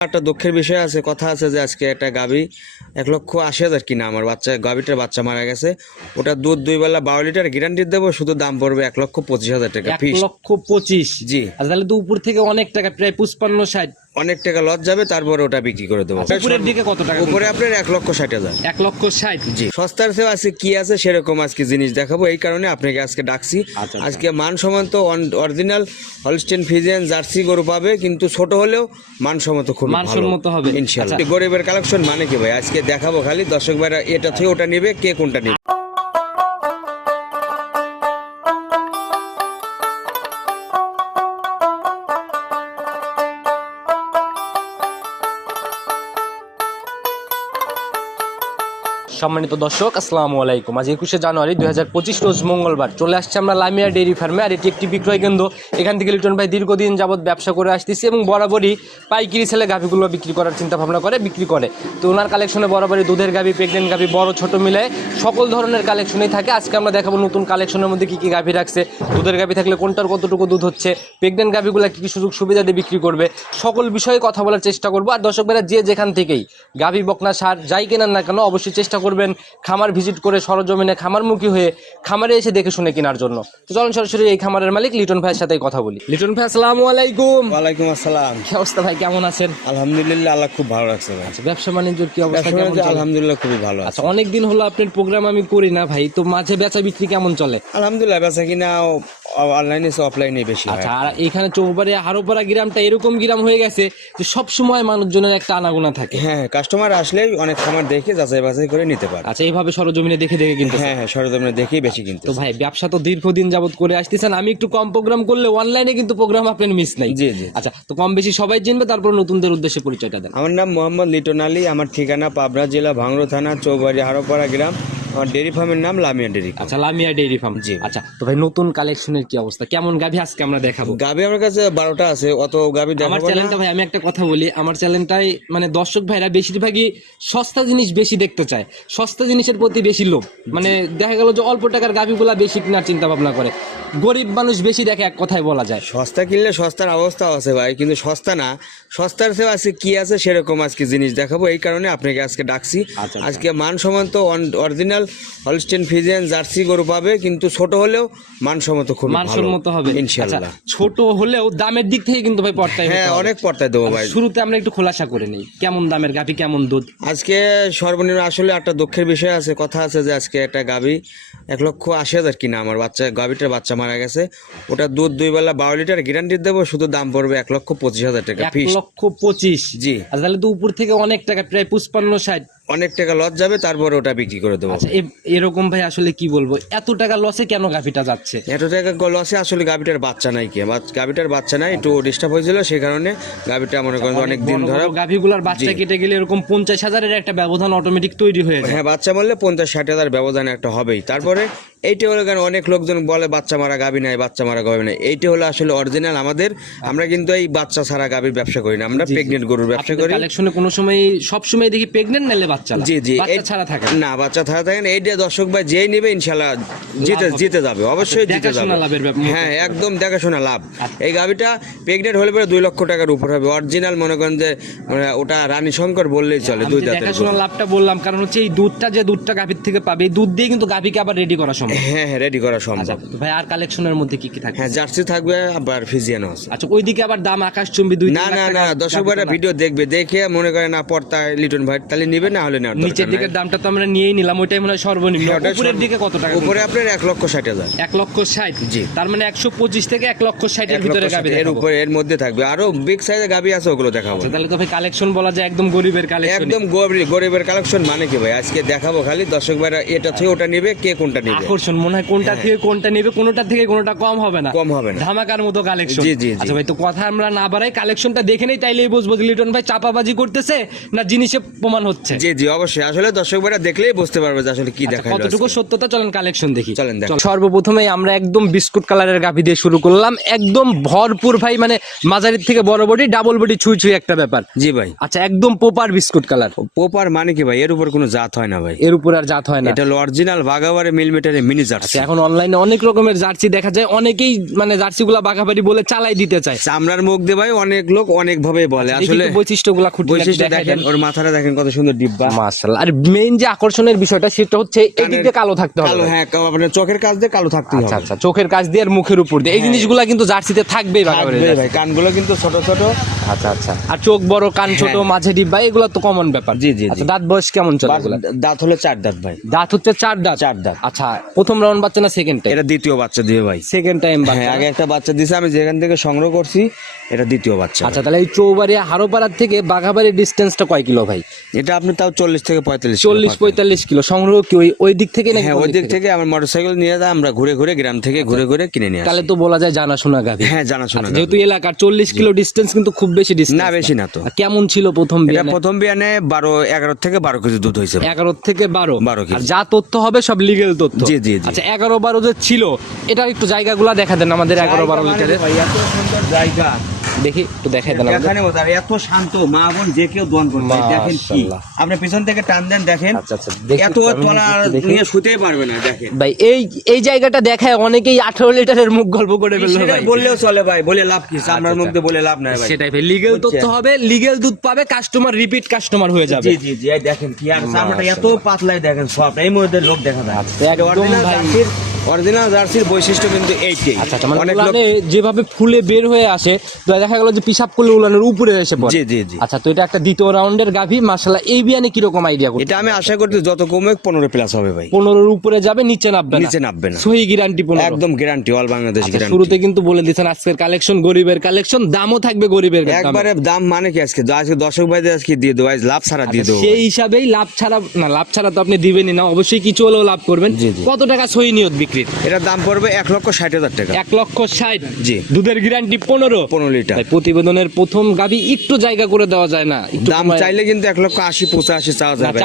একটা দুঃখের বিষয় আছে কথা আছে যে আজকে একটা গাভী এক লক্ষ আশি হাজার কিনা আমার বাচ্চা গাভীটার বাচ্চা মারা গেছে। ওটা দুধ দুই বেলা বারো লিটার গ্যারান্টি দেবো শুধু দাম পড়বে এক লক্ষ পঁচিশ হাজার টাকা এক লক্ষ পঁচিশ? জি। তাহলে তো উপর থেকে অনেক টাকা প্রায় পুষ্পান্ন ষাট। অনেক টাকা লস যাবে তারপরে ওটা বিক্রি করে দেবো। আচ্ছা, উপরের দিকে কত টাকা উপরে আপনার এক লক্ষ ষাট হাজার। এক লক্ষ ষাট? জি। সস্তার চেয়ে আজকে কি আছে সেরকম আজকে জিনিস দেখাবো এই কারণে আপনাকে আজকে ডাকছি। আচ্ছা। আজকে মানসম্মত অরিজিনাল হলস্টেন ফিজিয়ান জার্সি গরু পাবে কিন্তু ছোট হলেও মানসম্মত খুব মানসম্মত হবে। ইনশাআল্লাহ। আচ্ছা। গরিবের কালেকশন মানে কি ভাই? আজকে দেখাবো খালি দর্শক ভাইরা এটা থেকে ওটা নেবে কে কোনটা নেবে? সম্মানিত দর্শক, আসসালামু আলাইকুম। আজ একুশে জানুয়ারি দুই হাজার পঁচিশ রোজ মঙ্গলবার। চলে আসছে আমরা লামিয়া ডেইরি ফার্মে, আর এটি একটি বিক্রয় কেন্দ্র। এখান থেকে লিটন ভাই দীর্ঘদিন যাবৎ ব্যবসা করে আসতেছি এবং বরাবরই পাইকিরি ছেলে গাভিগুলো বিক্রি করার চিন্তা ভাবনা করে, বিক্রি করে। তো ওনার কালেকশনে বরাবরই দুধের গাভি প্রেগনেন্ট গাভি, বড়, ছোট মিলে সকল ধরনের কালেকশনই থাকে। আজকে আমরা দেখাবো নতুন কালেকশনের মধ্যে কি কি গাভি রাখছে, দুধের গাভি থাকলে কোনটার কতটুকু দুধ হচ্ছে প্রেগনেন্ট গাভিগুলো কি কি সুযোগ সুবিধা দিয়ে বিক্রি করবে, সকল বিষয়ে কথা বলার চেষ্টা করব। আর দর্শক ভাইরা যে যেখান থেকেই গাভি, বকনা, সার, যাই কেনার না কেন, অবশ্যই চেষ্টা করবেন খামার ভিজিট করে সরজমিনে খামারমুখী হয়ে খামারে এসে দেখে শুনে কেনার জন্য। তো চলুন সরাসরি এই খামারের মালিক লিটন ভাইয়ের সাথে কথা বলি। লিটন ভাই আসসালামু আলাইকুম। ওয়ালাইকুম আসসালাম। কি অবস্থা ভাই কেমন আছেন? আলহামদুলিল্লাহ আল্লাহ খুব ভালো রাখছে ভাই। আচ্ছা ব্যবসা বাণিজ্যের কি অবস্থা কেমন? আলহামদুলিল্লাহ খুবই ভালো আছে। আচ্ছা অনেক দিন হলো আপনার প্রোগ্রাম আমি করি না ভাই তো মাঝে বেচা বিক্রি কেমন চলে? আলহামদুলিল্লাহ বেচা কিনা অনলাইনে অফলাইনে বেশি আচ্ছা আর এখানে চৌবাড়ি হারোপাড়া গ্রামটা এরকম গ্রাম হয়ে গেছে যে সব সময় মানুষজনের একটা আনাগোনা থাকে। হ্যাঁ কাস্টমার আসলেই অনেক খামার দেখে যাচাই বাছাই করে নিতে পারে। আচ্ছা এইভাবে সরজমিনে দেখে দেখে কিন্তু হ্যাঁ হ্যাঁ সরজমিনে দেখেই বেশি কিনতে তো ভাই ব্যবসা তো দীর্ঘদিন যাবত করে আসতেছেন। আমি একটু কম প্রোগ্রাম করলে অনলাইনে কিন্তু প্রোগ্রাম আপনার মিস নাই। জি, জি। আচ্ছা তো কম বেশি সবাই চিনবে তারপর নতুনদের উদ্দেশ্যে পরিচয়টা দেন। আমার নাম মোহাম্মদ লিটন আলী আমার ঠিকানা পাবনা জেলা ভাঙড়ো থানা চৌবাড়ি হারোপাড়া গ্রাম। ডেরি ফার্মের নাম লামিয়া ডেরি আচ্ছা লামিয়া ডেইরি ফার্ম। জি। আচ্ছা তো ভাই নতুন কালেকশনের কি অবস্থা? কেমন গাভি আজকে আমরা দেখাবো? গাবি আমার কাছে বারোটা আছে অত গাবি আমার দেখাবো না। চ্যানেলটা ভাই আমি একটা কথা বলি আমার চ্যানেলটাই মানে দর্শক ভাইরা বেশিরভাগই সস্তা জিনিস বেশি দেখতে চায়। সস্তা জিনিসের প্রতি বেশি লোভ। মানে দেখা গেল যে অল্প টাকার গাভিগুলা বেশি কেনার চিন্তা ভাবনা করে। গরিব মানুষ বেশি দেখে এক কথায় বলা যায়। সস্তা কিনলে সস্তার অবস্থাও আছে ভাই কিন্তু সস্তা না। সস্তার চেয়ে আজকে কি আছে সেরকম আজকে জিনিস দেখাবো। এই কারণে আপনাকে আজকে ডাকছি। আচ্ছা। আজকে মানসম্মত অরিজিনাল হলস্টেন ফিজিয়ান জার্সি গরু পাবে কিন্তু ছোট হলেও মানসম্মত খুব মানসম্মত হবে। আচ্ছা ইনশাল্লাহ ছোট হলেও দামের দিক থেকে কিন্তু ভাই পর্তায় হ্যাঁ অনেক পর্তায় দেবো ভাই। শুরুতে আমরা একটু খোলাসা করে নিই। কেমন দামের গাভি কেমন দুধ? আজকে সর্বনিম্ন আসলে একটা দুঃখের বিষয় আছে কথা আছে যে আজকে একটা গাভী এক লক্ষ আশি হাজার কিনা আমার বাচ্চা গাভীটার বাচ্চা মারা গেছে। ওটা দুধ দুই বেলা বারো লিটার গ্যারান্টি দেবো শুধু দাম পড়বে এক লক্ষ পঁচিশ হাজার টাকা এক লক্ষ পঁচিশ? জি। তাহলে তো উপর থেকে অনেক টাকা প্রায় পুষ্পান্ন ষাট। অনেক টাকা লস যাবে তারপরে ওটা বিক্রি করে দেবো। আচ্ছা এ- এরকম ভাই আসলে কি বলব? এত টাকা লসে কেন গাভিটা যাচ্ছে? এত টাকা লসে আসলে গাভীটার বাচ্চা নাই কি? বাচ- গাভীটার বাচ্চা নাই একটু ডিস্টার্ব হয়েছিল সেই কারণে গাভীটা মনে করেন অনেক দিন ধরে গাভিগুলার বাচ্চা জি। কেটে গেলে এরকম পঞ্চাশ হাজারের একটা ব্যবধান অটোমেটিক তৈরি হয়ে যায়। হ্যাঁ বাচ্চা বললে পঞ্চাশ ষাট হাজার ব্যবধান একটা হবেই। তারপরে এইটা হলো কেন অনেক লোকজন বলে বাচ্চা মারা গাভী নাই বাচ্চা মারা গাভী নাই। এইটা হলো আসলে অরিজিনাল আমাদের। আমরা কিন্তু এই বাচ্চা ছাড়া গাভীর ব্যবসা করি না। আমরা প্রেগনেন্ট গরুর ব্যবসা করি। কালেকশনে কোনো সময় সব সময় দেখি প্রেগনেন্ট নালে বাচ্চা। না। জি জি বাচ্চা ছাড়া থাকে না। বাচ্চা ছাড়া থাকে না। এইটা দর্শক ভাই যেই নেবে ইনশাল্লাহ জিতে জিতে যাবে অবশ্যই জিতে যাবে। লাভের হ্যাঁ একদম দেখাশোনা লাভ। এই গাভিটা প্রেগনেন্ট হলে পরে দুই লক্ষ টাকার উপর হবে। অরিজিনাল মনে করেন যে মানে ওটা রানী শঙ্কর বললেই চলে দুই দাঁতের দেখাশোনা লাভটা বললাম কারণ হচ্ছে এই দুধটা যে দুধটা গাভীর থেকে পাবে এই দুধ দিয়ে কিন্তু গাভীকে আবার রেডি করা সম্ভব। হ্যাঁ হ্যাঁ রেডি করা আচ্ছা সম্ভব। ভাই আর কালেকশনের মধ্যে কি কি থাকে হ্যাঁ জার্সি থাকবে আবার ফিজিয়ানো আছে। আচ্ছা ওইদিকে আবার দাম আকাশ চুম্বি দুই না না না দর্শক। ভিডিও দেখবে দেখে মনে করে না পড়তা লিটন ভাই তাহলে নিবে না? হলে না নিচের দিকের দামটা তো আমরা নিয়েই নিলাম ওইটাই মনে হয় সর্বনিম্ন। উপরের দিকে কত টাকা উপরে আপনার এক লক্ষ ষাট হাজার। এক লক্ষ ষাট? জি। তার মানে একশো পঁচিশ থেকে এক লক্ষ ষাটের ভিতরে ষাট, এর উপরে এর মধ্যে থাকবে। আরও বিগ সাইজের গাভি আছে ওগুলো দেখাবো। আচ্ছা, তাহলে তো ভাই কালেকশন বলা যায় একদম গরিবের কালেকশন একদম গরিব গরিবের কালেকশন মানে কি ভাই? আজকে দেখাবো খালি দর্শক ভাইরা এটা থেকে ওটা নিবে কে কোনটা নিবে? আকর্ষণ মনে হয় কোনটা থেকে কোনটা নেবে কোনটা থেকে কোনটা কম হবে না। কম হবে না। ধামাকার মতো কালেকশন জি, জি। আচ্ছা ভাই তো কথা আমরা না বাড়াই কালেকশনটা দেখে নেই তাইলেই বুঝব লিটন ভাই চাপাবাজি করতেছে না জিনিসে প্রমাণ হচ্ছে। জি জি জি অবশ্যই। আসলে দর্শক ভাইরা দেখলেই বুঝতে পারবে যে আসলে কি দেখা আচ্ছা, কতটুকু সত্যতা? চলেন কালেকশন দেখি। চলেন দেখ। সর্বপ্রথমে আমরা একদম বিস্কুট কালারের গাভি দিয়ে শুরু করলাম। একদম ভরপুর ভাই মানে মাঝারির থেকে বড় বডি ডাবল বডি ছুঁই ছুঁই একটা ব্যাপার। জি ভাই। আচ্ছা একদম পোপার বিস্কুট কালার। পোপার মানে কি ভাই? এর উপর কোনো জাত হয় না ভাই। এর উপর আর জাত হয় না। এটা হলো অরিজিনাল বাগাবারে মিলিমিটারে মিনি জার্সি আচ্ছা, এখন অনলাইনে অনেক রকমের জার্সি দেখা যায়। অনেকেই মানে জার্সি গুলা বাঘাবাড়ি বলে চালাই দিতে চায়। চামড়ার মুখ দিয়ে ভাই অনেক লোক অনেক ভাবে বলে আসলে একটু বৈশিষ্ট্যগুলা খুঁটিয়ে বৈশিষ্ট্য দেখেন ওর মাথাটা দেখেন কত সুন্দর ডিব্বা মাশাআল্লাহ। আর মেইন যে আকর্ষণের বিষয়টা সেটা হচ্ছে এই দিক দিয়ে কালো থাকতে হবে। কালো হ্যাঁ আপনার চোখের কাজ দিয়ে কালো থাকতে আচ্ছা হবে। আচ্ছা চোখের কাজ দিয়ে আর মুখের উপর দিয়ে। এই জিনিসগুলা কিন্তু জার্সিতে থাকবেই ভাই কানগুলো কিন্তু ছোট ছোট। আচ্ছা আচ্ছা। আর চোখ বড় কান ছোট মাঝে ডিব্বা এগুলো তো কমন ব্যাপার। জি, জি। আচ্ছা দাঁত বয়স কেমন চলে দাঁত হলো চার দাঁত ভাই। দাঁত হচ্ছে চার দাঁত? চার দাঁত। আচ্ছা প্রথম রাউন্ড বাচ্চা না সেকেন্ড টাইম এটা দ্বিতীয় বাচ্চা দিয়ে ভাই। সেকেন্ড টাইম হ্যাঁ বাচ্চা আগে একটা বাচ্চা দিছে আমি যেখান থেকে সংগ্রহ করছি এটা দ্বিতীয় বাচ্চা। আচ্ছা তাহলে এই চৌবাড়িয়া হারোপাড়ার থেকে বাঘাবাড়ির ডিস্টেন্সটা কয় কিলো ভাই? এটা আপনি তাও চল্লিশ থেকে পঁয়তাল্লিশ চল্লিশ পঁয়তাল্লিশ কিলো। সংগ্রহ কি ওই ওই দিক থেকে হ্যাঁ ওই দিক থেকে? আমার মোটরসাইকেল নিয়ে যায় আমরা ঘুরে ঘুরে গ্রাম থেকে ঘুরে ঘুরে কিনে নিয়ে তাহলে তো বলা যায় জানাশোনা গাভি। হ্যাঁ জানাশোনা আচ্ছা, যেহেতু এলাকার চল্লিশ কিলো ডিস্টেন্স কিন্তু খুব বেশি ডিস্টেন্স না বেশি না তো। কেমন ছিল প্রথম এটা প্রথম বিয়ানে বারো এগারো থেকে বারো কেজি দুধ হয়েছে। এগারো থেকে বারো। 12 কেজি। যা তথ্য হবে সব লিগেল তথ্য। জি, জি। আচ্ছা এগারো বারো যে ছিল এটার একটু জায়গাগুলা দেখা দেন আমাদের এগারো বারো মানে লিটারের। জায়গা। দেখি একটু দেখাই দেন আমাদের। এখানে ওদের এত শান্ত মা বোন যে কেউ দোয়ান করবে। দেখেন কি আপনি পিছন থেকে টান দেন দেখেন। আচ্ছা আচ্ছা এত একটু তলা নিয়ে শুতেই পারবে না দেখেন। ভাই এই এই জায়গাটা দেখায় অনেকেই আঠারো লিটারের মুখ গল্প করে ফেলল ভাই। বললেও চলে ভাই বলে লাভ কি? আচ্ছা। মধ্যে বলে লাভ নাই ভাই। সেটাই ভাই লিগেল তথ্য হবে লিগেল দুধ পাবে কাস্টমার রিপিট কাস্টমার হয়ে যাবে। জি জি জি দেখেন কি আর চামড়াটা এত পাতলাই দেখেন সব এই মধ্যে লোক দেখা যায়। একদম ভাই। অরিজিনাল জার্সির বৈশিষ্ট্য কিন্তু এইটাই। আচ্ছা আচ্ছা, মানে অনেক লোক যেভাবে ফুলে বের হয়ে আসে তো দেখা গেল যে পিসাব করলে উলানের উপরে এসে পড়ে। জি জি জি। আচ্ছা তো এটা একটা দ্বিতীয় রাউন্ডের গাভি। এই বিয়ানে আইডিয়া করতে এটা আমি আশা করছি যত কমে পনেরো প্লাস হবে ভাই। উপরে যাবে নিচে নামবে না। নিচে নামবে না। সহি গ্যারান্টি পনেরো। একদম গ্যারান্টি অল বাংলাদেশ গ্যারান্টি শুরুতে কিন্তু বলে দিচ্ছেন আজকের কালেকশন গরিবের কালেকশন দামও থাকবে গরিবের একবারে দাম মানে কি আজকে? আজকে দর্শক ভাইদের আজকে দিয়ে দেবো আজ লাভ ছাড়া দিয়ে আচ্ছা, দেবো সেই হিসাবেই লাভ ছাড়া না লাভ ছাড়া তো আপনি দিবেনই না অবশ্যই কিছু হলেও লাভ করবেন। কত টাকা সহি নিয়ত বিক্রির এটার দাম পড়বে এক লক্ষ ষাট হাজার টাকা। এক লক্ষ ষাট। জি। দুধের গ্যারান্টি পনেরো। পনেরো লিটার। প্রতিবেদনের প্রথম গাবি একটু জায়গা করে দেওয়া যায় না দাম চাইলে কিন্তু এক লক্ষ আশি পঁচাশি চাওয়া যাবে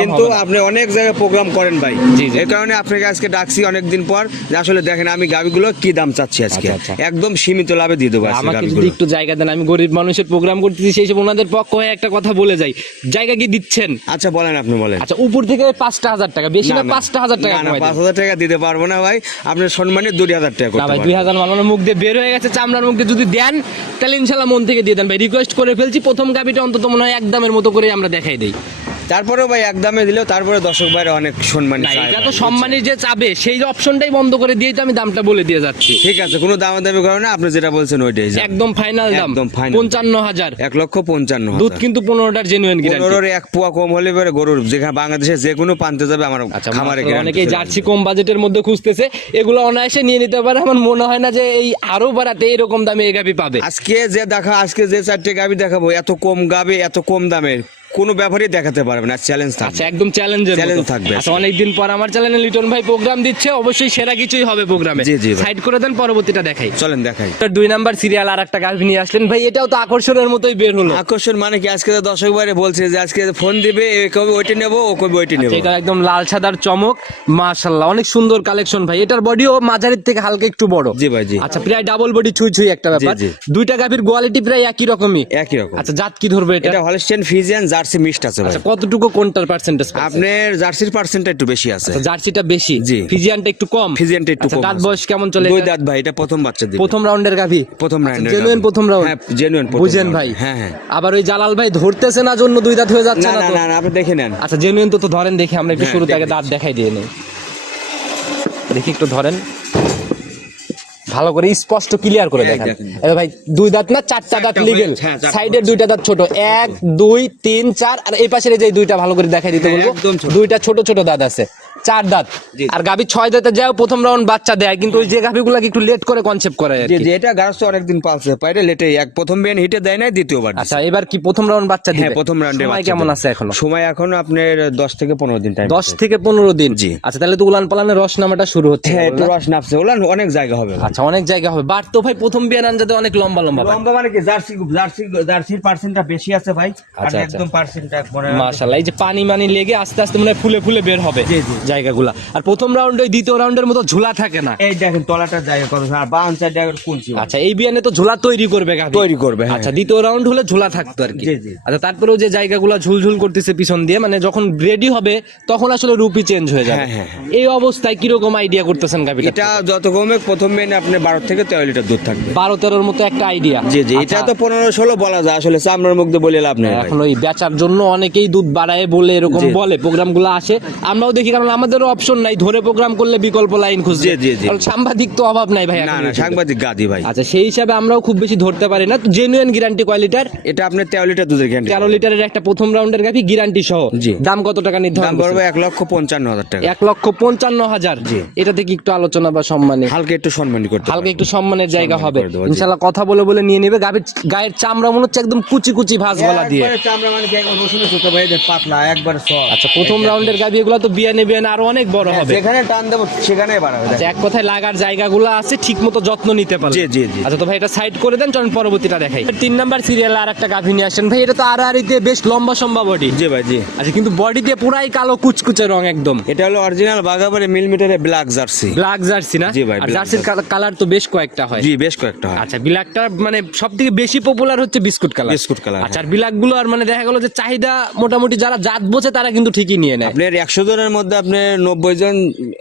কিন্তু। আপনি অনেক জায়গায় প্রোগ্রাম করেন ভাই। এই কারণে আপনাকে আজকে ডাকছি অনেকদিন পর যে আসলে দেখেন আমি গাবিগুলো কি দাম চাচ্ছি আজকে। আচ্ছা, আচ্ছা। একদম সীমিত লাভে দিয়ে দেবো আমাকে যদি একটু জায়গা দেন আমি গরিব মানুষের প্রোগ্রাম করতেছি সেই সব ওনাদের পক্ষ হয়ে একটা কথা বলে যাই। জায়গা কি দিচ্ছেন? আচ্ছা বলেন আপনি বলেন। আচ্ছা উপর থেকে পাঁচটা হাজার টাকা বেশি না। পাঁচটা হাজার টাকা পাঁচ হাজার টাকা দিতে পারব না ভাই। আপনার সম্মানে দুই হাজার টাকা না ভাই দুই হাজার মানুষের মুখ দিয়ে বের হয়ে গেছে চামড়ার মুখ দিয়ে যদি দেন তাহলে ইনশাল্লাহ মন থেকে দিয়ে দেন। ভাই রিকোয়েস্ট করে ফেলছি প্রথম গাবিটা অন্তত মনে হয় একদমের মতো করে আমরা দেখাই দেই। তারপরেও ভাই এক দামে দিলেও তারপরে দর্শক ভাইরা অনেক সম্মান এটা তো সম্মানের যে চাবে সেই অপশনটাই বন্ধ করে দিয়ে তো আমি দামটা বলে দিয়ে যাচ্ছি। ঠিক আছে কোনো দাম দামি করো না আপনি যেটা বলছেন ওইটাই একদম ফাইনাল দাম একদম final। পঞ্চান্ন হাজার। এক লক্ষ পঞ্চান্ন দুধ কিন্তু পনেরোটার জেনুইন পনেরোর এক পোয়া কম হলে পরে গরুর যেখানে বাংলাদেশে যে কোনো পানতে যাবে আমার আচ্ছা খামারে চলে জার্সি কম বাজেটের মধ্যে খুঁজতেছে এগুলো অনায়াসে নিয়ে নিতে পারে। আমার মনে হয় না যে এই আরও বাড়াতে এরকম দামে এই গাবি পাবে। আজকে যে দেখা আজকে যে চারটে গাবি দেখাবো এত কম গাবে এত কম দামের। কোনো ব্যাপারই দেখাতে পারবে না চ্যালেঞ্জ আচ্ছা একদম চ্যালেঞ্জের Challenge থাকবে। আচ্ছা অনেকদিন পর আমার চ্যানেলে লিটন ভাই প্রোগ্রাম দিচ্ছে অবশ্যই সেরা কিছুই হবে প্রোগ্রামে জি, জি ভাই। সাইড করে দেন পরবর্তীটা দেখাই। চলেন দেখাই। দুই নাম্বার সিরিয়াল আর একটা নিয়ে আসলেন। ভাই এটাও তো আকর্ষণের মতোই বের হলো। আকর্ষণ মানে কি? আজকে তো দর্শক বাইরে বলছে যে আজকে ফোন দিবে এ কবে ওইটা নেব ও কবে ওইটা নেব। এটা একদম লাল সাদার চমক। মাশাল্লাহ অনেক সুন্দর কালেকশন ভাই। এটার বডিও মাঝারির থেকে হালকা একটু বড়। জি ভাই জি। আচ্ছা প্রায় ডাবল বডি ছুঁই ছুঁই একটা ব্যাপার। জি। দুইটা গাভির কোয়ালিটি প্রায় একই রকমই। একই রকম। আচ্ছা জাত কি ধরবে এটা? এটা হলস্টেন ফিজিয়ান জার্সি মিক্সড আছে ভাই। আচ্ছা কতটুকু কোনটার পার্সেন্টেজ আপনার জার্সির পার্সেন্টটা একটু বেশি আছে। জার্সিটা বেশি? জি। ফিজিয়ানটা একটু কম? ফিজিয়ানটা একটু আচ্ছা, কম দাঁত বয়স কেমন চলে দুই দাঁত ভাই এটা প্রথম বাচ্চা দিবে। প্রথম রাউন্ডের গাভি? প্রথম রাউন্ডের জেনুইন প্রথম রাউন্ড হ্যাঁ জেনুইন বুঝেন ভাই। হ্যাঁ হ্যাঁ। আবার ওই জালাল ভাই ধরতেছে না জন্য দুই দাঁত হয়ে যাচ্ছে না না না আপনি দেখে নেন। আচ্ছা জেনুইন তো তো ধরেন দেখি আমরা একটু হ্যাঁ, শুরুতে আগে দাঁত দেখাই দিয়ে নেই। দেখি একটু ধরেন। ভালো করে স্পষ্ট ক্লিয়ার করে দেখান। দেখেন। এবার ভাই দুই দাঁত না চারটা দাঁত লিগেল হয়ে- হ্যাঁ, সাইডের দুইটা দাঁত ছোট। এক দুই তিন চার আর এই পাশের এই যে দুইটা ভালো করে দেখাই দিতে হ্যাঁ, বলব দুইটা ছোট ছোট দাঁত আছে। চার দাঁত। আর গাভী ছয় দাঁতে যায় প্রথম রাউন্ড বাচ্চা দেয়। কিন্তু ওই যে গাভীগুলোকে একটু লেট করে কনসেপ্ট করে আর যে এটা গাছ তো অনেকদিন পালছে পাইরে লেটে এক প্রথম বিয়ান হিটে দেয় নাই দ্বিতীয়বার। আচ্ছা এবার কি প্রথম রাউন্ড বাচ্চা দিবে? হ্যাঁ প্রথম রাউন্ডে সময় কেমন আছে এখন? সময় এখন আপনার দশ থেকে পনেরো দিন টাইম দশ থেকে পনেরো দিন? জি। আচ্ছা তাহলে তো উলান পালানের রস নামাটা শুরু হচ্ছে হ্যাঁ একটু রস নামছে। ওলা অনেক জায়গা হবে আচ্ছা অনেক জায়গা হবে। বাট তো ভাই প্রথম বিয়ান আনজাতে অনেক লম্বা লম্বা লম্বা মানে কি? জার্সি জার্সি জার্সির পার্সেন্টটা বেশি আছে ভাই। আর আচ্ছা, আচ্ছা। একদম পার্সেন্টটা মনে মাশাআল্লাহ এই যে পানি মানি লেগে আস্তে আস্তে মনে ফুলে ফুলে বের হবে। জি, জি। জায়গাগুলা। আর প্রথম রাউন্ডে দ্বিতীয় রাউন্ডের মতো ঝুলা থাকে না। এই দেখেন তলাটা জায়গা কত আর বাউন সাইড কুলছি আচ্ছা এই বিয়ানে তো ঝুলা তৈরি করবে। তৈরি করবে, হ্যাঁ। আচ্ছা দ্বিতীয় রাউন্ড হলে ঝুলা থাকতো আর কি। আচ্ছা তারপরেও যে জায়গাগুলো ঝুলঝুল করতেছে পিছন দিয়ে মানে যখন রেডি হবে তখন আসলে রূপই চেঞ্জ হয়ে যাবে। হ্যাঁ, হ্যাঁ, এই অবস্থায় কীরকম আইডিয়া করতেছেন গাভীটা? এটা যত কমে প্রথম মেনে আপনি বারো থেকে তেরো লিটার দুধ থাকবে। বারো তেরোর মতো একটা আইডিয়া জি জি এটা তো পনেরো ষোলো বলা যায়। আসলে চামড়ার মুখ দিয়ে বলে লাভ নেই এখন ওই বেচার জন্য অনেকেই দুধ বাড়ায় বলে এরকম বলে প্রোগ্রামগুলো আসে। আমরাও দেখি কারণ আমাদেরও অপশন নাই ধরে প্রোগ্রাম করলে বিকল্প লাইন খুঁজছে জি, জি, জি। সাংবাদিক তো অভাব নাই ভাই না না সাংবাদিক গাদি ভাই। আচ্ছা সেই হিসাবে আমরাও খুব বেশি ধরতে পারি না। জেনুইন গ্যারান্টি কোয়ালিটার এটা আপনি তেরো লিটার দুধের গ্যারান্টি তেরো লিটারের একটা প্রথম রাউন্ডের গাভি গ্যারান্টি সহ। জি। দাম কত টাকা নির্ধারণ দাম পড়বে এক লক্ষ পঞ্চান্ন হাজার টাকা। এক লক্ষ পঞ্চান্ন হাজার। জি। এটা থেকে একটু আলোচনা বা সম্মানে? হালকা একটু সম্মান করতে হালকা একটু সম্মানের জায়গা হবে। ইনশাল্লাহ কথা বলে বলে নিয়ে নেবে। গাভীর গায়ের চামড়া মনে হচ্ছে একদম কুচি কুচি ভাঁজ গলা দিয়ে। চামড়া মানে একবার রসুনের ভাই পাতলা একবার আচ্ছা প্রথম রাউন্ডের গাভি এগুলো তো বিয়ানে বিয়ানে আরও অনেক বড় হবে। যেখানে টান দেবো সেখানে বাড়াবে আচ্ছা এক কথায় লাগার জায়গাগুলো আছে ঠিক মতো যত্ন নিতে পারবে। জি, জি, জি। আচ্ছা তো ভাই এটা সাইড করে দেন চলুন পরবর্তীটা দেখাই। তিন নাম্বার সিরিয়াল আর একটা গাভি নিয়ে আসেন। ভাই এটা তো আর আরিতে বেশ লম্বা সম্ভব বডি জি ভাই জি। আচ্ছা কিন্তু বডিতে পুরাই কালো কুচকুচে রং একদম। এটা হলো অরিজিনাল বাগাবাড়ি মিলিমিটারে ব্ল্যাক জার্সি ব্ল্যাক জার্সি না? জি ভাই, আর জার্সির কালার তো বেশ কয়েকটা হয়। জি বেশ কয়েকটা হয়। আচ্ছা ব্ল্যাকটা মানে সবথেকে বেশি পপুলার হচ্ছে বিস্কুট কালার বিস্কুট কালার, আচ্ছা আর ব্ল্যাকগুলো আর মানে দেখা গেল যে চাহিদা মোটামুটি যারা জাত বোঝে তারা কিন্তু ঠিকই নিয়ে নেয়। আপনার একশো জনের মধ্যে আপনার নব্বই জন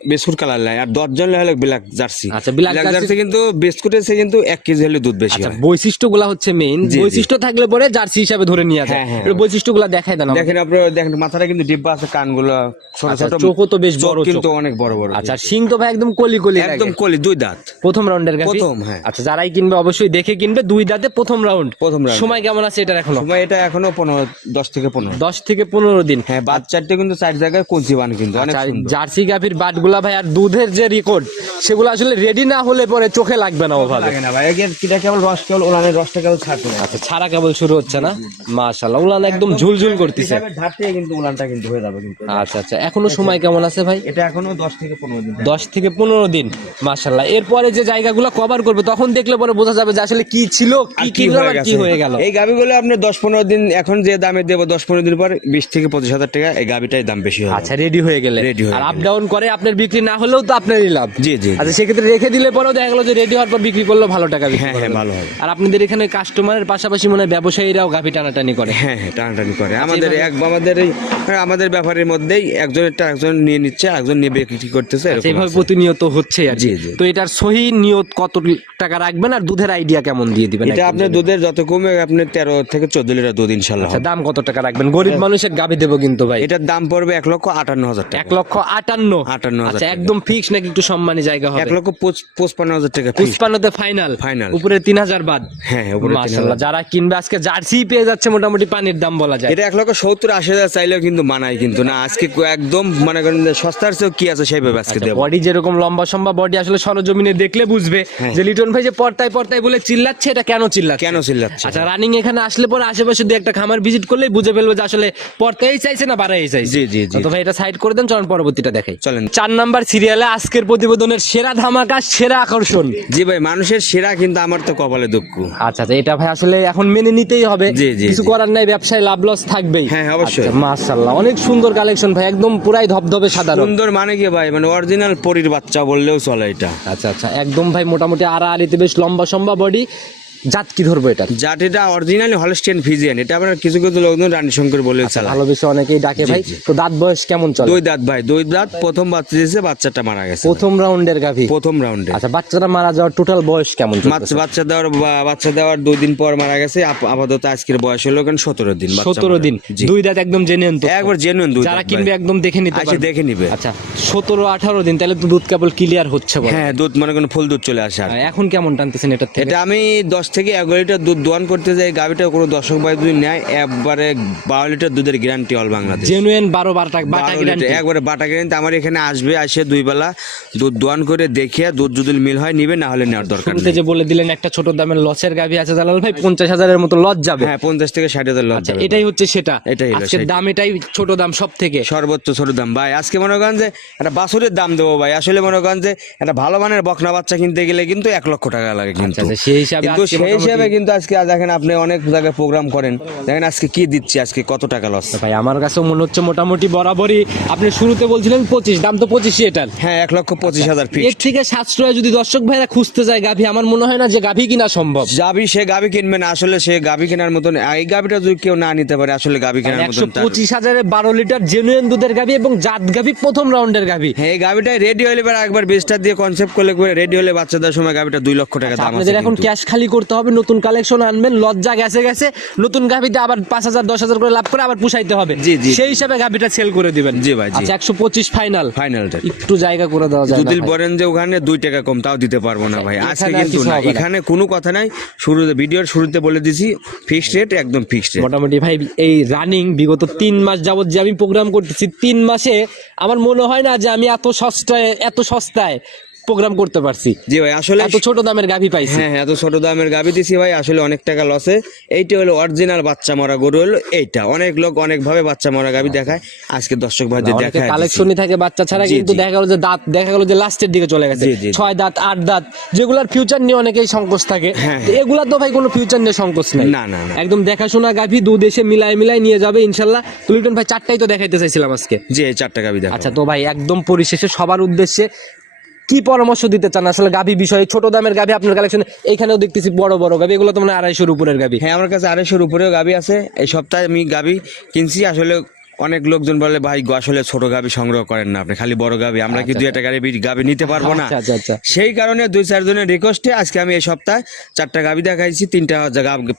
বিস্কুট কালার আর দশ জন হলো ব্ল্যাক জার্সি। আচ্ছা, ব্ল্যাক জার্সি কিন্তু বিস্কুটের সে কিন্তু এক কেজি হলে দুধ বেশি আচ্ছা হয়। বৈশিষ্ট্যগুলা হচ্ছে মেইন। বৈশিষ্ট্য থাকলে পরে জার্সি হিসাবে ধরে নিয়ে যায়। হ্যাঁ, হ্যাঁ। একটু দেখাই দেন দেখেন আপনার দেখেন মাথাটা কিন্তু ডিব্বা আছে কানগুলো ছোট আচ্ছা, ছোট চোখও তো বেশ বড় কিন্তু অনেক বড় বড়। আচ্ছা সিং তো ভাই একদম কলি কলি একদম কলি দুই দাঁত। প্রথম রাউন্ডের গাভি প্রথম, হ্যাঁ। আচ্ছা যারাই কিনবে অবশ্যই দেখে কিনবে দুই দাঁতে প্রথম রাউন্ড প্রথম round। সময় কেমন আছে এটা এখনও? সময় এটা এখনও পনেরো দশ থেকে পনেরো। দশ থেকে পনেরো দিন। হ্যাঁ বাচ্চাটা কিন্তু চার জায়গায় কঞ্চি বান কিন্তু। অনেক আচ্ছা, জার্সি গাভির বাটগুলা ভাই আর দুধের যে রেকর্ড সেগুলো আসলে রেডি না হলে পরে চোখে লাগবে না ওভাবে। লাগে না ভাই। একে কিটা কেবল রস কেবল ওলানের রসটা কেবল ছাড়তে আচ্ছা ছাড়া কেবল শুরু হচ্ছে না? মাশাল্লাহ উলান একদম ঝুলঝুল করতেছে। হিসাবে কিন্তু উলানটা কিন্তু হয়ে যাবে কিন্তু। আচ্ছা আচ্ছা এখনও সময় কেমন আছে ভাই? এটা এখনও দশ থেকে পনেরো দিন। দশ থেকে পনেরো দিন মাশাল্লাহ এরপরে যে জায়গাগুলো কভার করবে তখন দেখলে পরে বোঝা যাবে যে আসলে কি ছিল আর কি কি হয়ে গেল। এই গাবিগুলো আপনি দশ পনেরো দিন এখন যে দামে দেবো দশ পনেরো দিন পর বিশ থেকে পঁচিশ হাজার টাকা এই গাবিটাই দাম বেশি হবে। আচ্ছা রেডি হয়ে গেলে। Ready হয়ে আর আপ ডাউন করে আপনার বিক্রি না হলেও তো আপনারই লাভ। জি জি আচ্ছা সেক্ষেত্রে রেখে দিলে পরেও দেখা গেলো যে রেডি হওয়ার পর বিক্রি করলেও ভালো টাকা হ্যাঁ হ্যাঁ ভালো হবে। আর আপনাদের এখানে কাস্টমারের পাশাপাশি মনে হয় ব্যবসায়ীরাও গাভি টানাটানি করে। হ্যাঁ হ্যাঁ টানাটানি করে। আমাদের এক আমাদের এই হ্যাঁ, আমাদের ব্যাপারের মধ্যেই একজনেরটা একজন নিয়ে নিচ্ছে একজন নিয়ে বিক্রি করতেছে এরকম সেইভাবে প্রতিনিয়ত হচ্ছে আর জি, জি। তো এটার সহি নিয়ত কত টাকা রাখবেন আর দুধের আইডিয়া কেমন দিয়ে দিবেন এটা আপনার দুধের যত কমে আপনি তেরো থেকে চোদ্দ লিটার দুধ ইনশাল্লাহ আচ্ছা দাম কত টাকা রাখবেন? গরিব মানুষের গাভি দেবো কিন্তু ভাই। এটার দাম পড়বে এক লক্ষ আটান্ন হাজার টাকা। এক লক্ষ আটান্ন। আটান্ন আচ্ছা একদম ফিক্স নাকি একটু সম্মানী জায়গা হবে? এক লক্ষ পঁচপান্ন হাজার টাকা fixed। পুষ্পান্নতে ফাইনাল উপরে তিন হাজার বাদ। হ্যাঁ হ্যাঁ, মাশাল্লাহ যারা কিনবে আজকে জার্সি পেয়ে যাচ্ছে মোটামুটি পানির দাম বলা যায়। এটা এক লক্ষ সত্তর আশি হাজার চাইলেও কিন্তু মানায় কিন্তু না। আজকে একদম মনে করেন সস্তার চেয়েও কি আছে সেইভাবে আজকে দেবো। বডি যেরকম লম্বা সম্বা বডি আসলে সরজমিনে দেখলে বুঝবে যে লিটন ভাই যে পর্তায় পর্তায় বলে চিল্লাচ্ছে এটা কেন চিল্লাচ্ছে? কেন চিল্লাচ্ছে? আচ্ছা রানিং এখানে আসলে পরে আশেপাশে দু একটা খামার ভিজিট করলেই বুঝে ফেলবে যে আসলে পর্তাই চাইছে না বাড়াই চাইছে। জি, জি, জি। তো ভাই এটা সাইড করে দেন চলুন পরবর্তীটা দেখাই। চলেন। চার নাম্বার সিরিয়ালে আজকের প্রতিবেদনের সেরা ধামাকা সেরা আকর্ষণ। জি ভাই মানুষের সেরা কিন্তু আমার তো কপালে দুঃখ। আচ্ছা আচ্ছা এটা ভাই আসলে এখন মেনে নিতেই হবে। কিছু করার নাই ব্যবসায় লাভ লস থাকবেই। হ্যাঁ, অবশ্যই। মাশাআল্লাহ অনেক সুন্দর কালেকশন ভাই একদম পুরাই ধবধবে সাদা সুন্দর মানে কি ভাই মানে অরিজিনাল পরির বাচ্চা বললেও চলে এটা। আচ্ছা আচ্ছা একদম ভাই মোটামুটি আড়াআড়িতে বেশ লম্বা সম্বা বডি জাত কি ধরবো এটা? যাট এটা অরিজিনালি হলস্টিয়ান ফিজিয়ান এটা আপনার কিছু কিছু লোকজন রানী শঙ্কর বলে চালায় ভালোবেসে অনেকেই ডাকে ভাই। তো দাঁত বয়স কেমন চলে? দুই দাঁত ভাই। দুই দাঁত প্রথম বাচ্চা দিয়েছে বাচ্চাটা মারা গেছে। প্রথম রাউন্ডের গাভি? প্রথম রাউন্ডে আচ্ছা বাচ্চাটা মারা যাওয়ার টোটাল বয়স কেমন চলতেছে? বাচ্চা দেওয়ার বাচ্চা দেওয়ার দুই দিন পর মারা গেছে। আপাতত আজকের বয়স হলো কেন সতেরো দিন সতেরো দিন। দুই দাঁত একদম জেনে তো একবার জেনুইন দুই যারা কিনবে একদম দেখে নিতে পারবে। দেখে নিবে। আচ্ছা সতেরো আঠারো দিন তাহলে তো দুধ কেবল ক্লিয়ার হচ্ছে বলো। হ্যাঁ দুধ মানে করেন ফুল দুধ চলে আসে আর। এখন কেমন টানতেছেন থেকে? এটা আমি দশ থেকে এগারো লিটার দুধ দোয়ান করতে যায়। গাভিটা কোনো দর্শক ভাই যদি নেয় একবারে বারো লিটার দুধের গ্যারান্টি অল বাংলাদেশ জেনুইন বারো বারো টাকা বাটা গ্যারান্টি একবারে বাটা গ্যারান্টি আমার এখানে আসবে আসে দুই বেলা দুধ দোয়ান করে দেখিয়ে দুধ যদি মিল হয় নিবে না হলে নেওয়ার দরকার নেই। যে বলে দিলেন একটা ছোট দামের লসের গাভি আছে জালাল ভাই পঞ্চাশ হাজারের মতো লস যাবে। হ্যাঁ পঞ্চাশ থেকে ষাট হাজার লস আচ্ছা যাবে। এটাই হচ্ছে সেটা। এটাই সেটা। দাম এটাই ছোট দাম সব থেকে সর্বোচ্চ ছোট দাম। ভাই আজকে মনে করেন যে একটা বাছুরের দাম দেবো ভাই। আসলে মনে করেন যে একটা ভালো মানের বকনা বাচ্চা কিনতে গেলে কিন্তু এক লক্ষ টাকা লাগে কিন্তু। আচ্ছা, সেই হিসাবে সেই হিসাবে কিন্তু আজকে দেখেন আপনি অনেক জায়গায় প্রোগ্রাম করেন। দেখেন আজকে কি দিচ্ছি আজকে কত টাকা লস ভাই আমার কাছে মনে হচ্ছে মোটামুটি বরাবরই আপনি শুরুতে বলছিলেন পঁচিশ দাম তো পঁচিশই এটার। হ্যাঁ এক লক্ষ পঁচিশ হাজার ফিক্স এর থেকে সাশ্রয় যদি দর্শক ভাইরা খুঁজতে যায় গাভি আমার মনে হয় না যে গাভি কিনা সম্ভব। গাবি সে গাবি কিনবে না আসলে সে গাবি কেনার মতন এই গাবিটা যদি কেউ না নিতে পারে আসলে গাবি কেনার একশো মতন তার- পঁচিশ হাজারে বারো লিটার জেনুইন দুধের গাভি এবং জাত গাভি প্রথম রাউন্ডের গাভি। হ্যাঁ এই গাবিটা রেডি হলে একবার বেস্টার দিয়ে কনসেপ্ট করলে রেডি হলে বাচ্চাদের সময় গাবিটা দুই লক্ষ টাকা দাম আছে আচ্ছা, আপনাদের এখন ক্যাশ খালি করতে হবে নতুন কালেকশন আনবেন লজ্জা গেছে গেছে নতুন গাভিতে আবার পাঁচ হাজার দশ হাজার করে লাভ করে আবার পুষাইতে হবে। জি, জি। সেই হিসাবে গাভিটা সেল করে দিবেন। জি ভাই, আচ্ছা একশো পঁচিশ ফাইনাল ফাইনালটা একটু জায়গা করে দেওয়া যায় যদি বলেন যে ওখানে দুই টাকা কম তাও দিতে পারব না ভাই। আজকে কিন্তু না না। এখানে কোনো কথা নাই। শুরুতে ভিডিওর শুরুতে বলে দিছি ফিক্সড রেট একদম ফিক্সড রেট মোটামুটি ভাই এই রানিং বিগত তিন মাস যাবত যে আমি প্রোগ্রাম করতেছি তিন মাসে আমার মনে হয় না যে আমি এত সস্তায় এত সস্তায় প্রোগ্রাম করতে পারছি। জি ভাই আসলে এত ছোট দামের গাভি পাইছি। হ্যাঁ হ্যাঁ এত ছোট দামের গাবি দিছি ভাই আসলে অনেক টাকা লসে এইটা হলো অরিজিনাল বাচ্চা মরা গরু হলো এইটা। অনেক লোক অনেক ভাবে বাচ্চা মরা গাবি দেখায়। আজকে দর্শক ভাইদের দেখায় কালেকশনই থাকে বাচ্চা ছাড়া কিন্তু দেখা গেল যে দাঁত দেখা গেল যে লাস্টের দিকে চলে গেছে। ছয় দাঁত আট দাঁত যেগুলার ফিউচার নিয়ে অনেকেই সংকোচ থাকে। হ্যাঁ, তো এগুলা তো ভাই কোনো ফিউচার নিয়ে সংকোচ নাই। না, না। একদম দেখাশোনা গাভি দুধ এসে মিলাই মিলাই নিয়ে যাবে ইনশাল্লাহ। তুলিটন ভাই চারটাই তো দেখাইতে চাইছিলাম আজকে। জি চারটা গাবি দেখা আচ্ছা তো ভাই একদম পরিশেষে সবার উদ্দেশ্যে কি পরামর্শ দিতে চান? আসলে গাভী বিষয়ে, ছোট দামের গাভী আপনার কালেকশন এখানেও দেখতেছি বড় বড় গাভী। এগুলো তো মানে আড়াইশোর উপরের গাভি। হ্যাঁ আমার কাছে আড়াইশোর উপরেও গাভী আছে। এই সপ্তাহে আমি গাভী কিনছি, আসলে অনেক লোকজন বলে ভাই আসলে ছোট গাবি সংগ্রহ করেন না আপনি খালি বড় গাবি। আমরা কি দুই একটা গাড়ি গাবি নিতে পারব না? আচ্ছা, আচ্ছা, আচ্ছা। সেই কারণে দুই চারজনের রিকোয়েস্টে আজকে আমি এই সপ্তাহে চারটা গাবি দেখাইছি তিনটা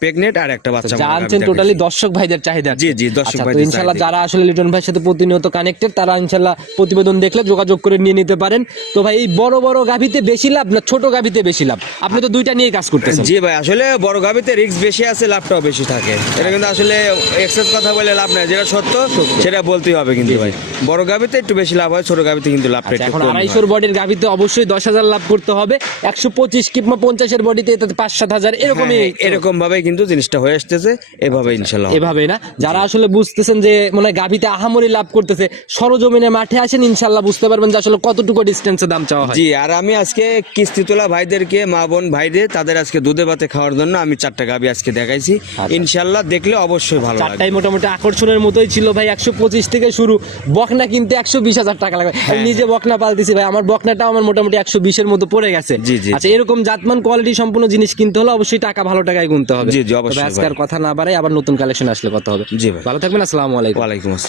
প্রেগনেন্ট আর একটা বাচ্চা দেখাইছি। টোটালি দর্শক ভাইদের চাহিদা। জি, জি, দর্শক আচ্ছা, ভাইদের ইনশাল্লাহ চাহিদা। যারা আসলে লিটন ভাইয়ের সাথে প্রতিনিয়ত কানেক্টেড তারা ইনশাল্লাহ প্রতিবেদন দেখলে যোগাযোগ করে নিয়ে নিতে পারেন। তো ভাই এই বড় বড় গাভিতে বেশি লাভ না ছোট গাভিতে বেশি লাভ? আপনি তো দুইটা নিয়ে কাজ করতেছেন। জি ভাই আসলে বড় গাবিতে রিস্ক বেশি আছে লাভটাও বেশি থাকে। এটা কিন্তু আসলে এক্সেস কথা বলে লাভ নাই যেটা সত্য। সেটা বলতেই হবে কিন্তু ভাই। বড় গাবিতে একটু বেশি লাভ হয় ছোট গাবিতে কিন্তু লাভটা আচ্ছা, একটু এখন। আড়াইশোর বডির গাভিতে অবশ্যই দশ হাজার লাভ করতে হবে। একশো পঁচিশ কিংবা পঞ্চাশের বডিতে এটাতে পাঁচ সাত হাজার এরকমই হ্যাঁ, এরকম ভাবে কিন্তু জিনিসটা হয়ে আসতেছে এভাবে ইনশাল্লাহ হবে। এভাবে না? যারা আসলে বুঝতেছেন যে মানে গাভিতে আহামরি লাভ করতেছে সরজমিনে মাঠে আসেন ইনশাল্লাহ বুঝতে পারবেন যে আসলে কতটুকু ডিস্টেন্সে দাম চাওয়া হয়। জি আর আমি আজকে কিস্তি তোলা ভাইদেরকে মা বোন ভাইদের তাদের আজকে দুধে ভাতে খাওয়ার জন্য আমি চারটা গাবি আজকে দেখাইছি। ইনশাল্লাহ দেখলে অবশ্যই ভালো লাগবে। চারটাই মোটামুটি আকর্ষণের মতোই ছিল ভাই একশো পঁচিশ থেকে শুরু। বকনা কিনতে একশো বিশ হাজার টাকা লাগবে। হ্যাঁ। আমি নিজে বকনা পালতেছি ভাই আমার বকনাটা আমার মোটামুটি একশো বিশের মতো পড়ে গেছে। জি, জি, আচ্ছা এরকম জাতমান কোয়ালিটি সম্পূর্ণ জিনিস কিনতে হলে অবশ্যই টাকা ভালো টাকায় গুনতে হবে। জি, জি, অবশ্যই তবে আজকে আর কথা না বাড়াই আবার নতুন কালেকশন আসলে কথা হবে। জি ভাই। ভালো থাকবেন আসসালামু আলাইকুম। ওয়ালাইকুম আসসালাম।